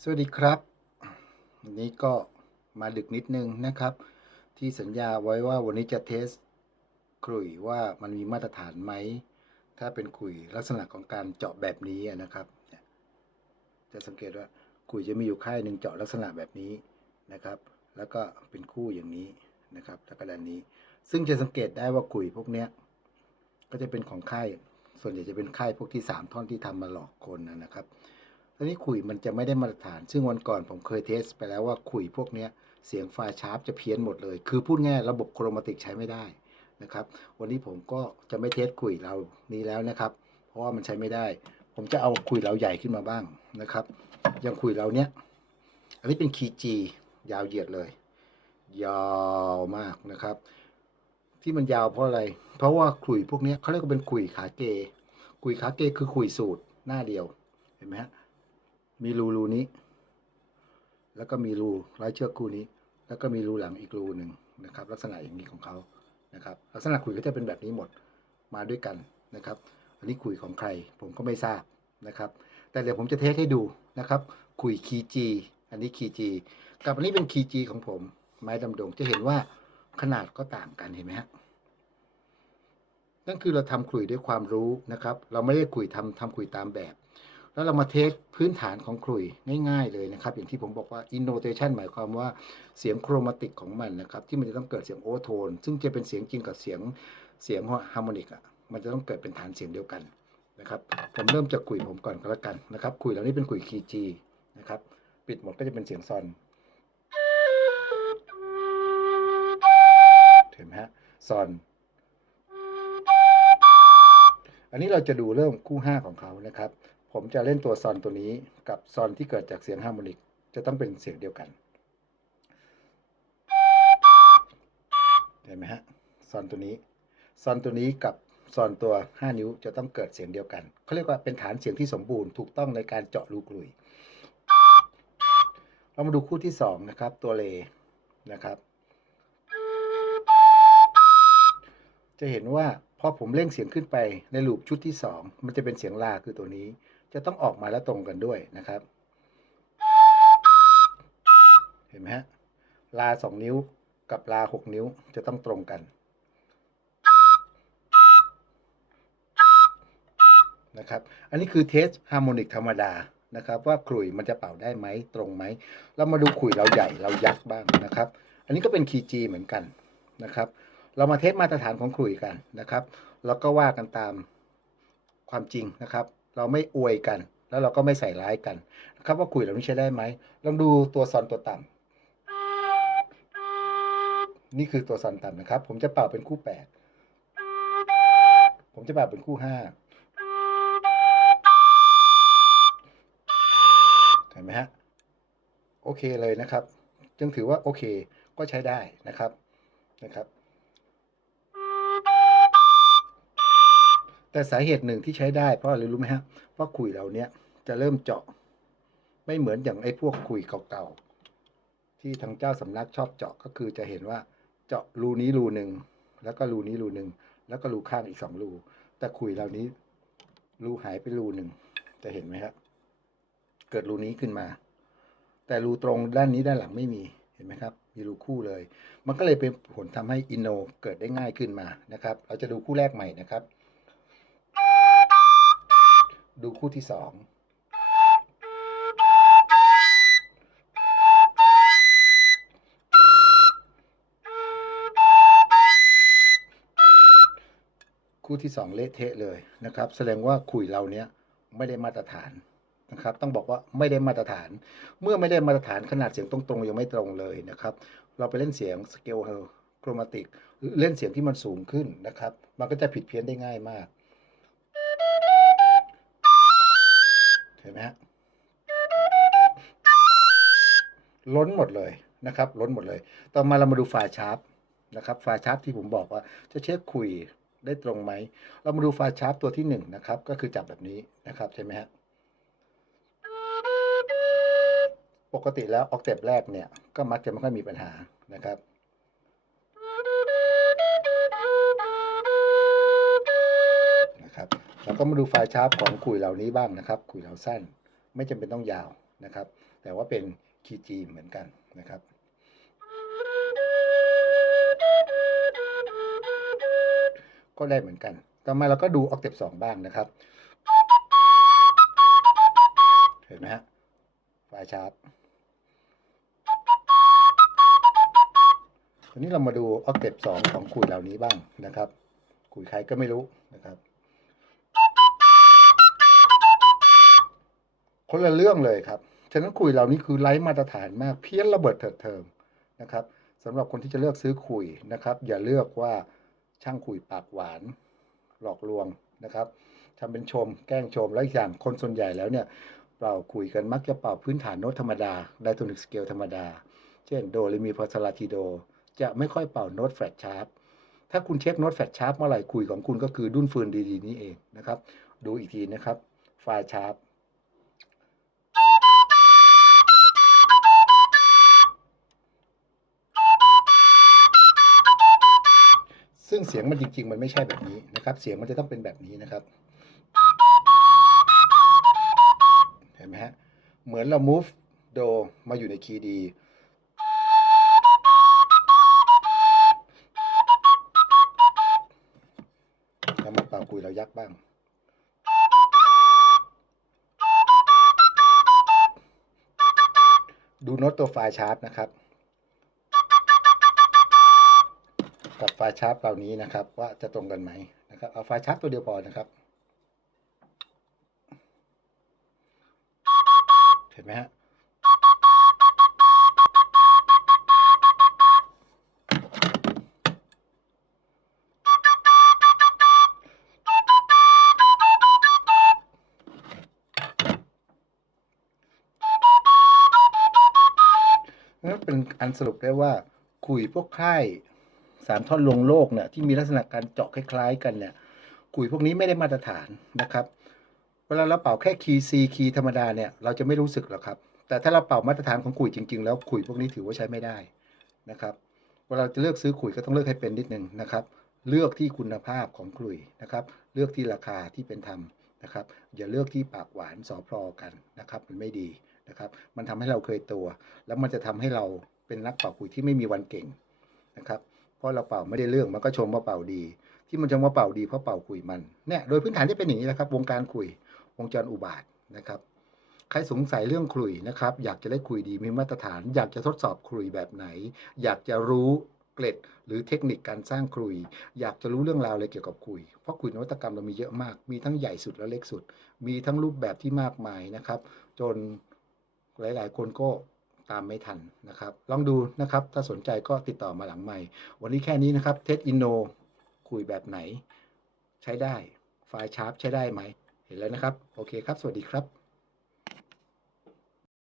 สวัสดีครับ วันนี้ก็มาดึกนิดนึงนะครับ ที่สัญญาไว้ว่าวันนี้จะเทสขลุ่ยว่ามันมีมาตรฐานไหม ถ้าเป็นขลุ่ยลักษณะของการเจาะแบบนี้นะครับจะสังเกตว่าขลุ่ยจะมีอยู่ค่ายหนึ่งเจาะลักษณะแบบนี้นะครับ แล้วก็เป็นคู่อย่างนี้นะครับแล้วก็ด้านนี้ ซึ่งจะสังเกตได้ว่าขลุ่ยพวกเนี้ยก็จะเป็นของค่ายส่วนใหญ่จะเป็นค่ายพวกที่สามท่อนที่ทำมาหลอกคนนะครับ ทีนี้ขุยมันจะไม่ได้มาตรฐาน ซึ่งวันก่อนผมเคยเทสไปแล้วว่าขุยพวกเนี้ยเสียงไฟชาร์ปจะเพี้ยนหมดเลย คือพูดง่ายระบบโครมาติกใช้ไม่ได้นะครับ วันนี้ผมก็จะไม่เทสขุยเรานี้แล้วนะครับ เพราะว่ามันใช้ไม่ได้ ผมจะเอาขุยเราใหญ่ขึ้นมาบ้างนะครับอย่างขุยเราเนี้ยอันนี้เป็นคีจียาวเหยียดเลย ยาวมากนะครับ ที่มันยาวเพราะอะไร เพราะว่าขุยพวกเนี้ยเขาเรียกว่าเป็นขุยขาเกขุยขาเกคือขุยสูตรหน้าเดียวเห็นไหมฮะ มีรูรูนี้ แล้วก็มีรูร้อยเชือกคู่นี้ แล้วก็มีรูหลังอีกรูหนึ่งนะครับ ลักษณะอย่างนี้ของเขานะครับลักษณะขุยก็จะเป็นแบบนี้หมดมาด้วยกันนะครับ อันนี้ขุยของใครผมก็ไม่ทราบนะครับ แต่เดี๋ยวผมจะเทสให้ดูนะครับขุยคีจีอันนี้คีจีกับอันนี้เป็นคีจีของผม ไม้ดำดงจะเห็นว่าขนาดก็ต่างกันเห็นไหมฮะนั่นคือเราทำขุยด้วยความรู้นะครับ เราไม่ได้ขุยทำทำขุยตามแบบ แล้วเรามาเทสพื้นฐานของขลุ่ยง่ายๆเลยนะครับ อย่างที่ผมบอกว่า innotation หมายความว่าเสียงโครมาติกของมันนะครับ ที่มันจะต้องเกิดเสียงโอโทน ซึ่งจะเป็นเสียงจริงกับเสียงเสียงฮาร์โมนิกอะมันจะต้องเกิดเป็นฐานเสียงเดียวกันนะครับผมเริ่มจากขลุ่ยผมก่อนก็แล้วกันนะครับขลุ่ยเหล่านี้เป็นขลุ่ยคีจีนะครับ ปิดหมดก็จะเป็นเสียงซอนเห็นไหมฮะซอน อันนี้เราจะดูเริ่มคู่5ของเขานะครับ ผมจะเล่นตัวซอนตัวนี้กับซอนที่เกิดจากเสียงฮาร์โมนิกจะต้องเป็นเสียงเดียวกัน เห็นไหมฮะซอนตัวนี้ซอนตัวนี้กับซอนตัว 5 นิ้วจะต้องเกิดเสียงเดียวกัน เขาเรียกว่าเป็นฐานเสียงที่สมบูรณ์ถูกต้องในการเจาะรูกลุย เรามาดูคู่ที่ 2 นะครับ ตัวเลนะครับ จะเห็นว่าพอผมเร่งเสียงขึ้นไปในลูปชุดที่ 2 มันจะเป็นเสียงลาคือตัวนี้ จะต้องออกมาแล้วตรงกันด้วยนะครับ เห็นไหมฮะลา2นิ้วกับลา6นิ้วจะต้องตรงกันนะครับ อันนี้คือเทสฮาร์โมนิกธรรมดานะครับ ว่าขลุ่ยมันจะเป่าได้ไหมตรงไหม เรามาดูขลุ่ยเราใหญ่เรายักษ์บ้างนะครับ อันนี้ก็เป็นคีจีเหมือนกันนะครับ เรามาเทสมาตรฐานของขลุ่ยกันนะครับ แล้วก็ว่ากันตามความจริงนะครับ เราไม่อวยกัน แล้วเราก็ไม่ใส่ร้ายกันนะครับว่าขลุ่ยเหล่านี้ใช้ได้ไหมลองดูตัวซอนตัวต่ำนี่คือตัวซอนต่ำนะครับ ผมจะเป่าเป็นคู่แปดผมจะเป่าเป็นคู่ห้าเห็นไหมฮะโอเคเลยนะครับ จึงถือว่าโอเคก็ใช้ได้นะครับนะครับ แต่สาเหตุหนึ่งที่ใช้ได้เพราะอะไรรู้ไหมฮะเพราะขุยเรานี้จะเริ่มเจาะ ไม่เหมือนอย่างไอ้พวกขุยเก่าๆที่ทางเจ้าสำนักชอบเจาะก็คือจะเห็นว่าเจาะรูนี้รูหนึ่งแล้วก็รูนี้รูหนึ่งแล้วก็รูข้างอีกสองรูแต่ขุยเหล่านี้ รูหายไปรูหนึ่งจะเห็นไหมครับเกิดรูนี้ขึ้นมา แต่รูตรงด้านนี้ด้านหลังไม่มีเห็นไหมครับ มีรูคู่เลย มันก็เลยเป็นผลทำให้อินโนเกิดได้ง่ายขึ้นมานะครับ เราจะดูคู่แรกใหม่นะครับ ดูคู่ที่สองคู่ที่สองเละเทะเลยนะครับ แสดงว่าคุยเราเนี้ยไม่ได้มาตรฐานนะครับ ต้องบอกว่าไม่ได้มาตรฐาน เมื่อไม่ได้มาตรฐานขนาดเสียงตรงๆยังไม่ตรงเลยนะครับ เราไปเล่นเสียงสเกลโครมาติกหรือเล่นเสียงที่มันสูงขึ้นนะครับ มันก็จะผิดเพี้ยนได้ง่ายมาก เห็นไหมฮะล้นหมดเลยนะครับ ล้นหมดเลย ต่อมาเรามาดูไฟล์ชาร์ปนะครับไฟล์ชาร์ปที่ผมบอกว่าจะเช็คคุยได้ตรงไหม เรามาดูไฟล์ชาร์ปตัวที่หนึ่งนะครับ ก็คือจับแบบนี้นะครับใช่ไหมฮะปกติแล้วออกเทปแรกเนี่ย ก็มักจะไม่ค่อยมีปัญหานะครับ นะครับเราก็มาดูไฟล์ชาร์ปของคุยเหล่านี้บ้างนะครับคุยเหล่าสั้นไม่จำเป็นต้องยาวนะครับ แต่ว่าเป็นคีย์ G เหมือนกันนะครับก็ได้เหมือนกัน ต่อมาเราก็ดูออกเทปสองบ้างนะครับ เห็นไหมฮะไฟชาร์ปทีนี้เรามาดูออกเทปสองของคุยเหล่านี้บ้างนะครับ คุยใครก็ไม่รู้นะครับ คนละเรื่องเลยครับ ฉะนั้นคุยเหล่านี้คือไร้มาตรฐานมากเพี้ยนระเบิดเถิดเทิงนะครับสำหรับคนที่จะเลือกซื้อคุยนะครับ อย่าเลือกว่าช่างคุยปากหวานหลอกลวงนะครับทำเป็นชมแกล้งชมแล้วอีกอย่างคนส่วนใหญ่แล้วเนี่ยเป่าคุยกันมักจะเป่าพื้นฐานโน้ตธรรมดาไดโทนิกสเกลธรรมดา เช่นโดเรมีฟาซาลาทีโด จะไม่ค่อยเป่าโน้ตแฟลตชาร์ปถ้าคุณเช็คโน้ตแฟลตชาร์ปเมื่อไหร่คุยของคุณก็คือดุ้นฟืนดีๆนี้เองนะครับ ดูอีกทีนะครับไฟชาร์ป ซึ่งเสียงมันจริง ๆ มันไม่ใช่แบบนี้นะครับ เสียงมันจะต้องเป็นแบบนี้นะครับ เห็นไหมฮะ เหมือนเรา move โดมาอยู่ในคีย์ดี เรามาเป่าคุยเรายักษ์บ้าง ดูโน้ตตัวไฟล์ชาร์ปนะครับ กับไฟชาร์ปเหล่านี้นะครับ ว่าจะตรงกันไหมนะครับ เอาไฟชาร์ปตัวเดียวพอนะครับ เห็นไหมฮะนั่นเป็นอันสรุปได้ว่าคุยพวกค่าย สามท่อนลวงโลกเนี่ยที่มีลักษณะการเจาะคล้าย ๆ กันเนี่ยคุยพวกนี้ไม่ได้มาตรฐานนะครับ เวลาเราเป่าแค่คีย์ซีคีย์ธรรมดาเนี่ยเราจะไม่รู้สึกหรอกครับ แต่ถ้าเราเป่ามาตรฐานของคุยจริง ๆ แล้วคุยพวกนี้ถือว่าใช้ไม่ได้นะครับเวลาจะเลือกซื้อคุยก็ต้องเลือกให้เป็นนิดนึงนะครับ เลือกที่คุณภาพของคุยนะครับ เลือกที่ราคาที่เป็นธรรมนะครับ อย่าเลือกที่ปากหวานสอพลอกันนะครับ มันไม่ดีนะครับ มันทำให้เราเคยตัว แล้วมันจะทำให้เราเป็นนักเป่าคุยที่ไม่มีวันเก่งนะครับ ราะเราเป่าไม่ได้เรื่องมันก็ชมว่าเป่าดี ที่มันจะว่าเป่าดีเพราะเป่าคุยมันเนี่ยโดยพื้นฐานที่เป็นอย่างนี้นะครับ วงการคุยวงจรอุบาทนะครับ ใครสงสัยเรื่องคุยนะครับ อยากจะได้คุยดีมีมาตรฐาน อยากจะทดสอบคุยแบบไหน อยากจะรู้เกล็ดหรือเทคนิคการสร้างคุย อยากจะรู้เรื่องราวอะไรเกี่ยวกับคุย เพราะคุยนวัตกรรมเรามีเยอะมาก มีทั้งใหญ่สุดและเล็กสุด มีทั้งรูปแบบที่มากมายนะครับ จนหลาย ๆ คนก็ ตามไม่ทันนะครับ ลองดูนะครับ ถ้าสนใจก็ติดต่อมาหลังใหม่ วันนี้แค่นี้นะครับเทสอินโนคุยแบบไหน ใช้ได้ ไฟล์ชาร์ปใช้ได้ไหม เห็นแล้วนะครับ โอเคครับ สวัสดีครับ